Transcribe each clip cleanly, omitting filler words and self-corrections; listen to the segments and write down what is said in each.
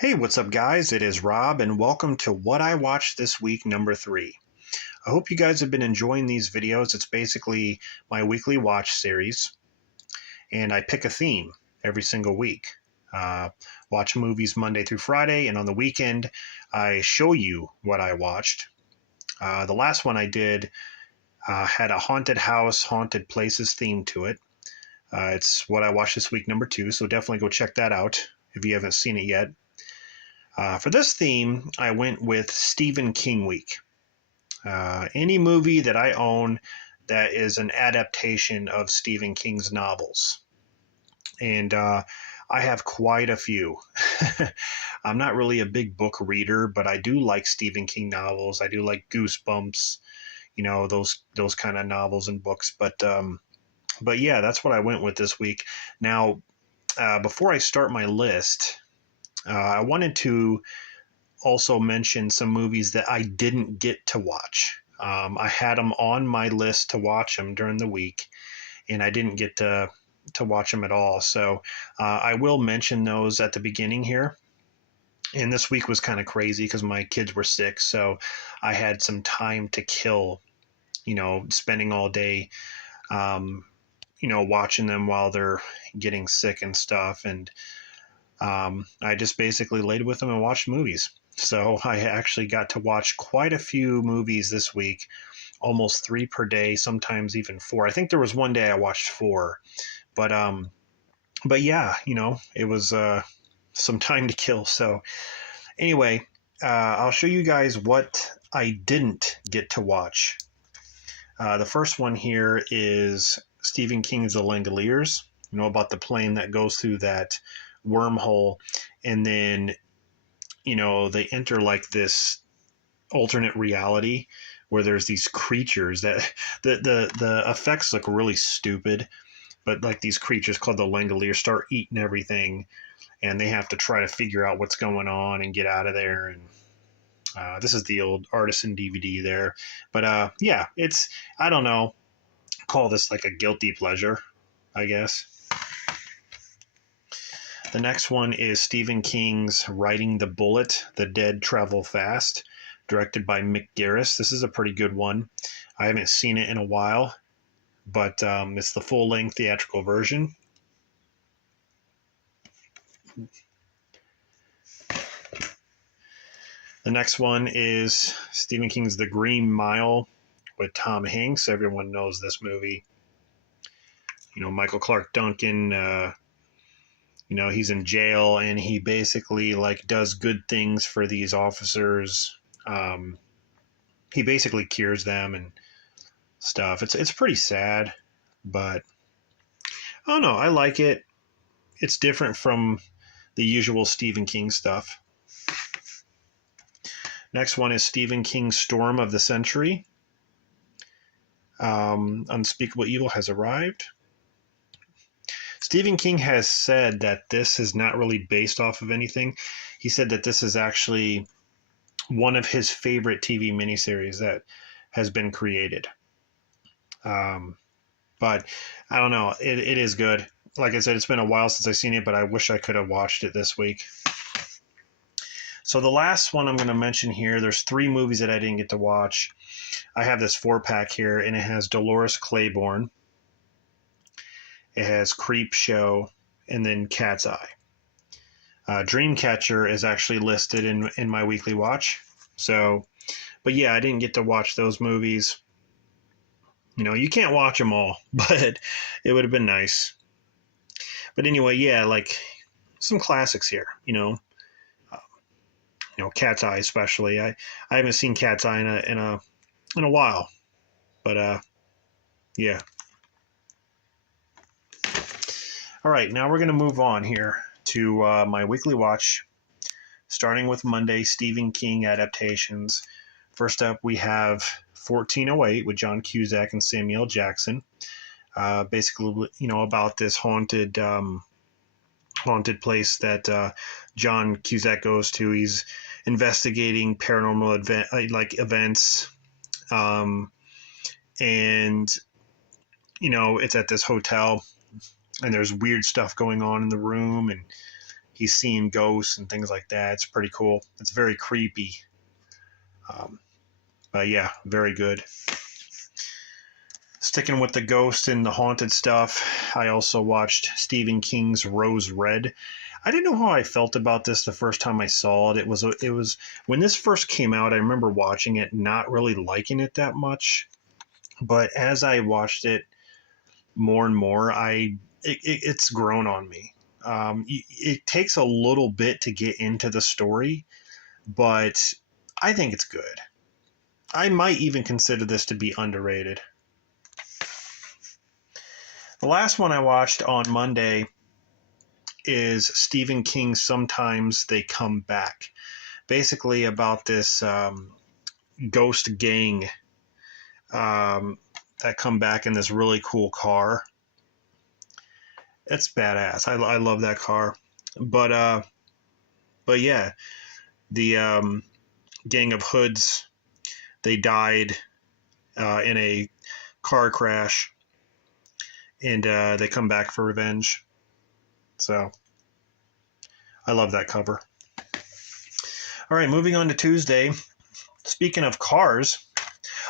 Hey, what's up, guys? It is Rob, and welcome to What I Watched This Week, number 3. I hope you guys have been enjoying these videos. It's basically my weekly watch series, and I pick a theme every single week. Watch movies Monday through Friday, and on the weekend, I show you what I watched. The last one I did had a haunted house, haunted places theme to it. It's What I Watched This Week, number 2, so definitely go check that out if you haven't seen it yet. For this theme, I went with Stephen King Week. Any movie that I own that is an adaptation of Stephen King's novels. And I have quite a few. I'm not really a big book reader, but I do like Stephen King novels. I do like Goosebumps, those kind of novels and books. But yeah, that's what I went with this week. Now, before I start my list, I wanted to also mention some movies that I didn't get to watch. I had them on my list to watch them during the week, and I didn't get to watch them at all. So I will mention those at the beginning here. And this week was kind of crazy because my kids were sick, so I had some time to kill, spending all day, watching them while they're getting sick and stuff. And I just basically laid with them and watched movies. So I actually got to watch quite a few movies this week, almost 3 per day, sometimes even 4. I think there was one day I watched 4, but yeah, it was some time to kill. So anyway, I'll show you guys what I didn't get to watch. The first one here is Stephen King's The Langoliers. About the plane that goes through that wormhole, and then they enter like this alternate reality where there's these creatures that the effects look really stupid, but like these creatures called the Langoliers start eating everything, and they have to try to figure out what's going on and get out of there. And this is the old Artisan DVD there, but yeah, it's, I don't know, call this like a guilty pleasure, I guess. The next one is Stephen King's Riding the Bullet, The Dead Travel Fast, directed by Mick Garris. This is a pretty good one. I haven't seen it in a while, but it's the full-length theatrical version. The next one is Stephen King's The Green Mile with Tom Hanks. Everyone knows this movie. Michael Clark Duncan, he's in jail, and he basically does good things for these officers. He basically cures them and stuff. It's pretty sad, but I don't know. I like it. It's different from the usual Stephen King stuff. Next one is Stephen King's Storm of the Century. Unspeakable Evil Has Arrived. Stephen King has said that this is not really based off of anything. He said that this is actually one of his favorite TV miniseries that has been created. But I don't know. It is good. Like I said, it's been a while since I've seen it, but I wish I could have watched it this week. So the last one I'm going to mention here, there's 3 movies that I didn't get to watch. I have this 4-pack here, and it has Dolores Claiborne. It has Creep Show, and then Cat's Eye. Dreamcatcher is actually listed in my weekly watch. So, but yeah, I didn't get to watch those movies. You can't watch them all, but it would have been nice. But anyway, yeah, some classics here. Cat's Eye especially. I haven't seen Cat's Eye in a while, but yeah. All right, now we're going to move on here to my weekly watch, starting with Monday, Stephen King adaptations. First up, we have 1408 with John Cusack and Samuel Jackson. Basically, about this haunted place that John Cusack goes to. He's investigating paranormal events, and it's at this hotel, and there's weird stuff going on in the room, and he's seeing ghosts and things like that. It's pretty cool. It's very creepy. But yeah, very good. Sticking with the ghost and the haunted stuff, I also watched Stephen King's Rose Red. I didn't know how I felt about this the first time I saw it. It was when this first came out, I remember watching it, not really liking it that much. But as I watched it more and more, it's grown on me. It takes a little bit to get into the story, but I think it's good. I might even consider this to be underrated. The last one I watched on Monday is Stephen King's Sometimes They Come Back. Basically about this ghost gang that come back in this really cool car. It's badass. I love that car. But yeah, the gang of hoods, they died in a car crash, and they come back for revenge. So I love that cover. All right, moving on to Tuesday. Speaking of cars,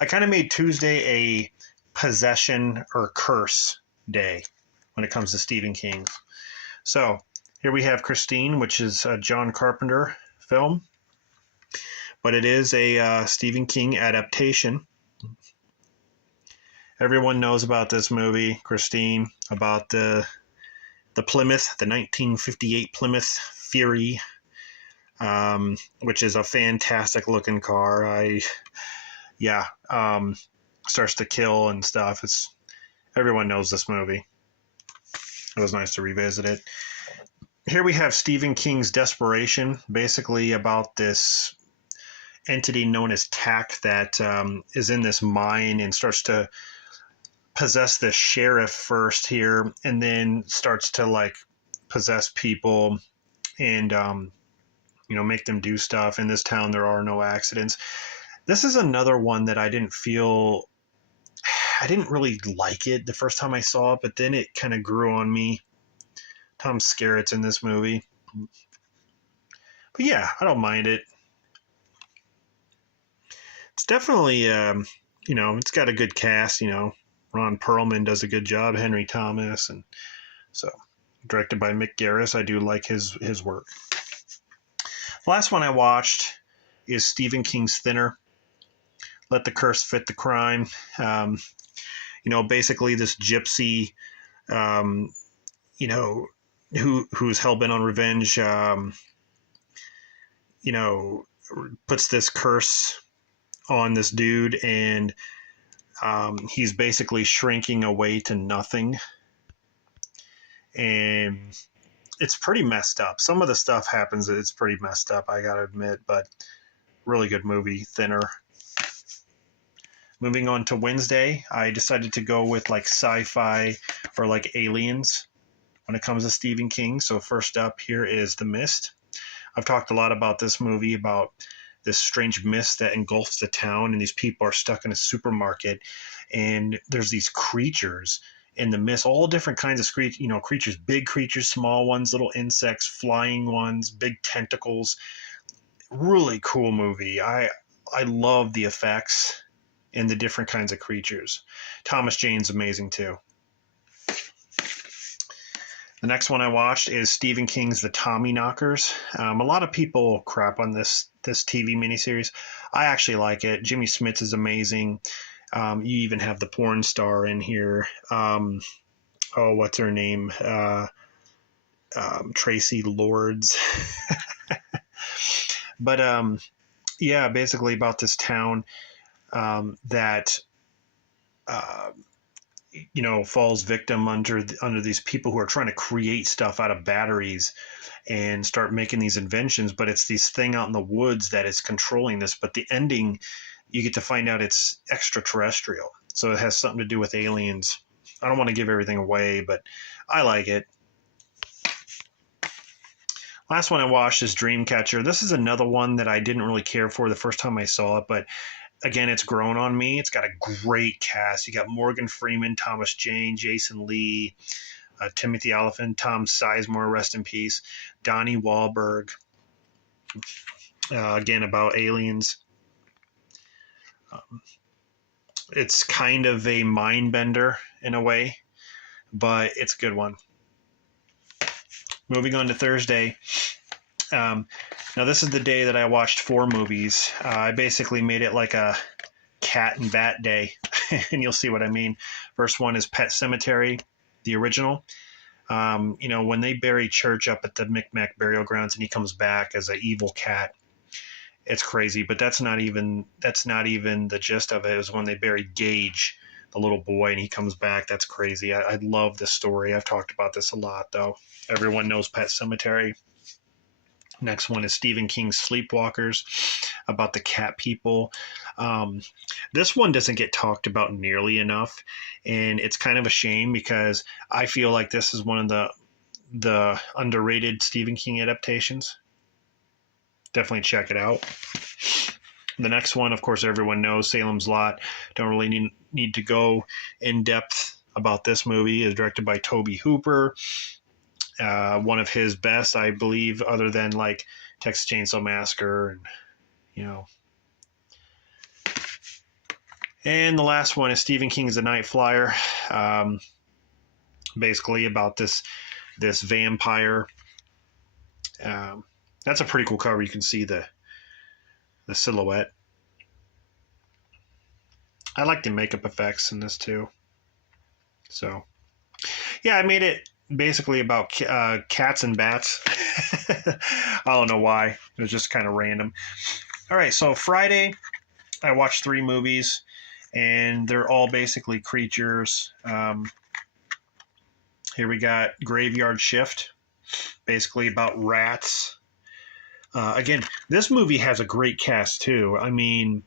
I kind of made Tuesday a possession or curse day when it comes to Stephen King. So here we have Christine, which is a John Carpenter film, but it is a Stephen King adaptation. Everyone knows about this movie, Christine, about the Plymouth, the 1958 Plymouth Fury, which is a fantastic looking car. Starts to kill and stuff. Everyone knows this movie. It was nice to revisit it. Here we have Stephen King's Desperation, basically about this entity known as Tack that is in this mine and starts to possess the sheriff first here, and then starts to like possess people and make them do stuff. In this town there are no accidents. This is another one that I didn't really like it the first time I saw it, but then it kind of grew on me. Tom Skerritt's in this movie. But yeah, I don't mind it. It's definitely, it's got a good cast, Ron Perlman does a good job, Henry Thomas, and so directed by Mick Garris. I do like his work. The last one I watched is Stephen King's Thinner. Let the Curse Fit the Crime. Basically this gypsy, who's hell-bent on revenge, puts this curse on this dude, and he's basically shrinking away to nothing. And it's pretty messed up. Some of the stuff happens, it's pretty messed up, I gotta admit, but really good movie, Thinner. Moving on to Wednesday, I decided to go with like sci-fi or like aliens when it comes to Stephen King. So first up here is The Mist. I've talked a lot about this movie, about this strange mist that engulfs the town, and these people are stuck in a supermarket, and there's these creatures in the mist, all different kinds of creatures, big creatures, small ones, little insects, flying ones, big tentacles. Really cool movie. I love the effects and the different kinds of creatures. Thomas Jane's amazing too. The next one I watched is Stephen King's The Tommyknockers. A lot of people crap on this TV miniseries. I actually like it. Jimmy Smits is amazing. You even have the porn star in here. What's her name? Tracy Lords. But basically about this town that falls victim under these people who are trying to create stuff out of batteries and start making these inventions, but it's this thing out in the woods that is controlling this. But the ending, you get to find out it's extraterrestrial, so it has something to do with aliens. I don't want to give everything away, but I like it. Last one I watched is Dreamcatcher. This is another one that I didn't really care for the first time I saw it, but again, it's grown on me. It's got a great cast. You got Morgan Freeman, Thomas Jane, Jason Lee, Timothy Olyphant, Tom Sizemore, rest in peace, Donnie Wahlberg. Again, about aliens. It's kind of a mind bender in a way, but it's a good one. Moving on to Thursday. Now, this is the day that I watched 4 movies. I basically made it like a cat and bat day, and you'll see what I mean. First one is Pet Sematary, the original. When they bury Church up at the Micmac burial grounds and he comes back as an evil cat, it's crazy. But that's not even the gist of it. It was when they buried Gage, the little boy, and he comes back. That's crazy. I love this story. I've talked about this a lot, though. Everyone knows Pet Sematary. Next one is Stephen King's Sleepwalkers, about the cat people. This one doesn't get talked about nearly enough, and it's kind of a shame because I feel like this is one of the underrated Stephen King adaptations. Definitely check it out. The next one, of course, everyone knows, Salem's Lot. Don't really need to go in depth about this movie. It's directed by Tobe Hooper. One of his best, I believe, other than like Texas Chainsaw Massacre, and the last one is Stephen King's The Night Flyer. Basically about this vampire. That's a pretty cool cover. You can see the silhouette. I like the makeup effects in this too. So, yeah, I made it basically about cats and bats. I don't know why. It was just kind of random. All right, so Friday, I watched 3 movies, and they're all basically creatures. Here we got Graveyard Shift, basically about rats. Again, this movie has a great cast too. I mean,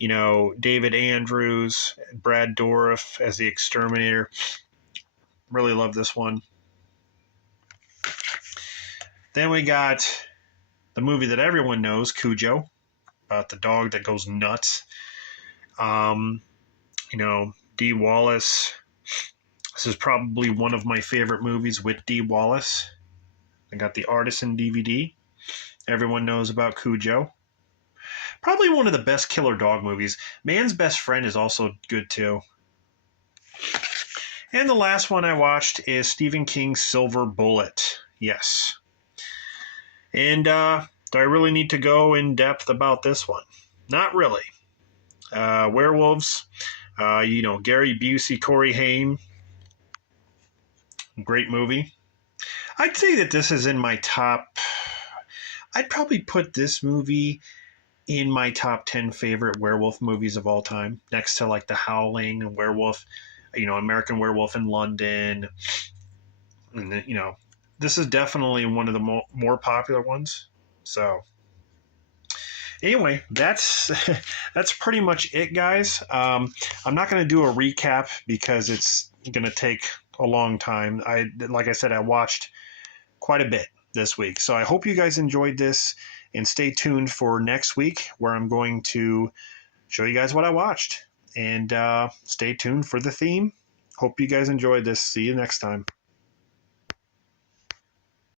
David Andrews, Brad Dourif as the exterminator. Really love this one. Then we got the movie that everyone knows, Cujo, about the dog that goes nuts. Dee Wallace. This is probably one of my favorite movies with Dee Wallace. I got the Artisan DVD. Everyone knows about Cujo. Probably one of the best killer dog movies. Man's Best Friend is also good too. And the last one I watched is Stephen King's Silver Bullet. Yes. And do I really need to go in depth about this one? Not really. Werewolves. Gary Busey, Corey Haim. Great movie. I'd say that this is in my top... I'd probably put this movie in my top 10 favorite werewolf movies of all time, next to like The Howling and Werewolf, American Werewolf in London. And, this is definitely one of the more popular ones. So anyway, that's pretty much it, guys. I'm not going to do a recap because it's going to take a long time. Like I said, I watched quite a bit this week. So I hope you guys enjoyed this, and stay tuned for next week where I'm going to show you guys what I watched. And stay tuned for the theme. Hope you guys enjoyed this. See you next time.